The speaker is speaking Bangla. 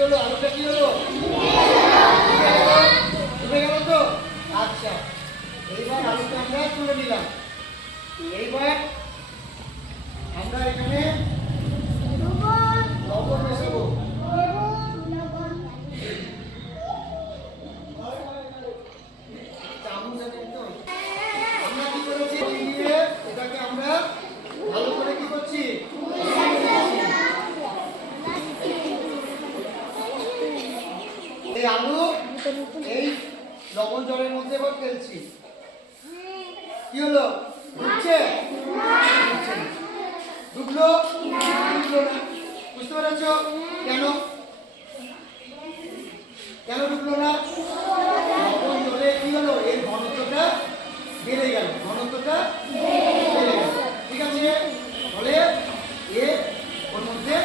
হলো? আলুটা কি হলো? ডুবে গেল তো? আচ্ছা, এইবার আলুটা আমরা তুলে নিলাম। এইবার আমরা এখানে লবণ মেশাবো। চামচ আছে তো? আমরা কি করেছি? দিয়ে এটাকে আমরা ভালো করে কি করছি? এই আলু এই লবণ জলের মধ্যে এবার ফেলছি। কি হলো? ঢুকছে? ঢুকলো? ঢুকলো না। বুঝতে পেরেছ কেন? কেন ঢুকলো না? লবণ জলে কি হলো? এর ঘনত্বটা বেড়ে গেল। ঘনত্বটা বেড়ে গেল। ঠিক আছে? ফলে এ ওর মধ্যে